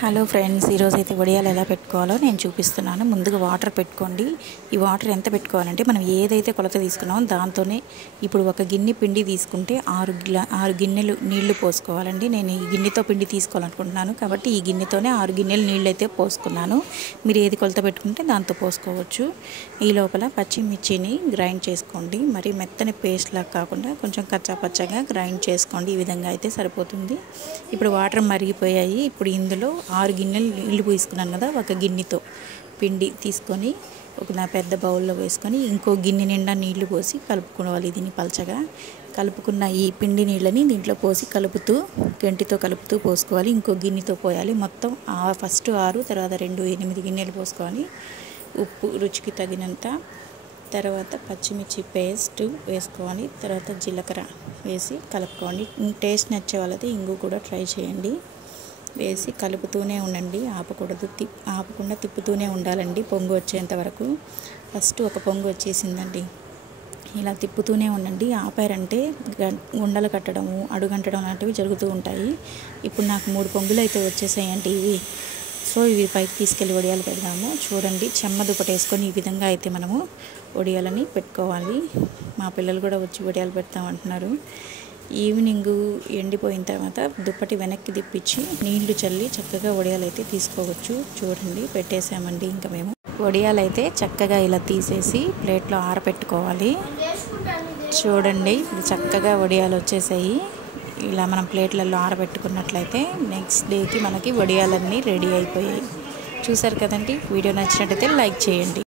Hello friends, ఈరోజు అయితే వడియాలు ఎలా పెట్టుకోవాలో నేను చూపిస్తున్నాను. ముందుగా వాటర్ పెట్టుకోండి. ఈ వాటర్ ఎంత పెట్టుకోవాలంటే మనం ఏదైతే కొలత తీసుకున్నామో దాంతోనే. ఇప్పుడు ఒక గిన్నె పిండి తీసుకుంటే 6 గిన్నెలు నీళ్లు పోసుకోవాలండి. నేను ఈ గిన్నెతో పిండి తీసుకోవాలనుకుంటున్నాను కాబట్టి ఈ గిన్నెతోనే 6 గిన్నెలు నీళ్ళు అయితే పోసుకున్నాను. మీరు ఏది కొలత పెట్టుకుంటే దాంతో పోసుకోవచ్చు. ఈ లోపల పచ్చిమిర్చిని గ్రైండ్ చేసుకోండి. మరి మెత్తని పేస్ట్ లాగా కాకుండా కొంచెం కచ్చాపచ్చగా గ్రైండ్ చేసుకోండి. ఈ విధంగా అయితే సరిపోతుంది. ఇప్పుడు వాటర్ మరిగిపోయాయి. ఇప్పుడు ఇందులో 6 గిన్నెలు నీళ్లు పోసుకున్నాను కదా, ఒక గిన్నెతో పిండి తీసుకొని నా పెద్ద బౌల్లో వేసుకొని ఇంకో గిన్నె నిండా నీళ్లు పోసి కలుపుకోవాలి. దీన్ని పలచగా కలుపుకున్న ఈ పిండి నీళ్ళని దీంట్లో పోసి గంటితో కలుపుతూ పోసుకోవాలి. ఇంకో గిన్నెతో పోయాలి. మొత్తం ఫస్ట్ 6, తర్వాత 2, 8 గిన్నెలు పోసుకోవాలి. ఉప్పు రుచికి తగినంత, తర్వాత పచ్చిమిర్చి పేస్ట్ వేసుకోవాలి. తర్వాత జీలకర్ర వేసి కలుపుకోండి. టేస్ట్ నచ్చే వాళ్ళైతే ఇంగు కూడా ట్రై చేయండి. వేసి కలుపుతూనే ఉండండి, ఆపకుండా తిప్పుతూనే ఉండాలండి పొంగు వచ్చేంత వరకు. ఫస్ట్ ఒక పొంగు వచ్చేసిందండి, ఇలా తిప్పుతూనే ఉండండి. ఆపారంటే ఉండలు కట్టడము, అడుగంటడం లాంటివి జరుగుతూ ఉంటాయి. ఇప్పుడు నాకు 3 పొంగులు అయితే వచ్చేసాయండి ఇవి. సో ఇవి పైకి తీసుకెళ్ళి వడియాలు పెడదాము. చూడండి, చెమ్మ దుప్పటి వేసుకొని ఈ విధంగా అయితే మనము వడియాలని పెట్టుకోవాలి. మా పిల్లలు కూడా వచ్చి వడియాలు పెడతామంటున్నారు. ఈవినింగ్ ఎండిపోయిన తర్వాత దుప్పటి వెనక్కి తిప్పించి నీళ్లు చల్లి చక్కగా వడియాలు అయితే తీసుకోవచ్చు. చూడండి, పెట్టేసామండి. ఇంకా మేము వడియాలు అయితే చక్కగా ఇలా తీసేసి ప్లేట్లో ఆరబెట్టుకోవాలి. చూడండి, చక్కగా వడియాలు వచ్చేసాయి. ఇలా మనం ప్లేట్లలో ఆరబెట్టుకున్నట్లయితే నెక్స్ట్ డేకి మనకి వడియాలన్నీ రెడీ అయిపోయాయి. చూసారు కదండి. వీడియో నచ్చినట్టయితే లైక్ చేయండి.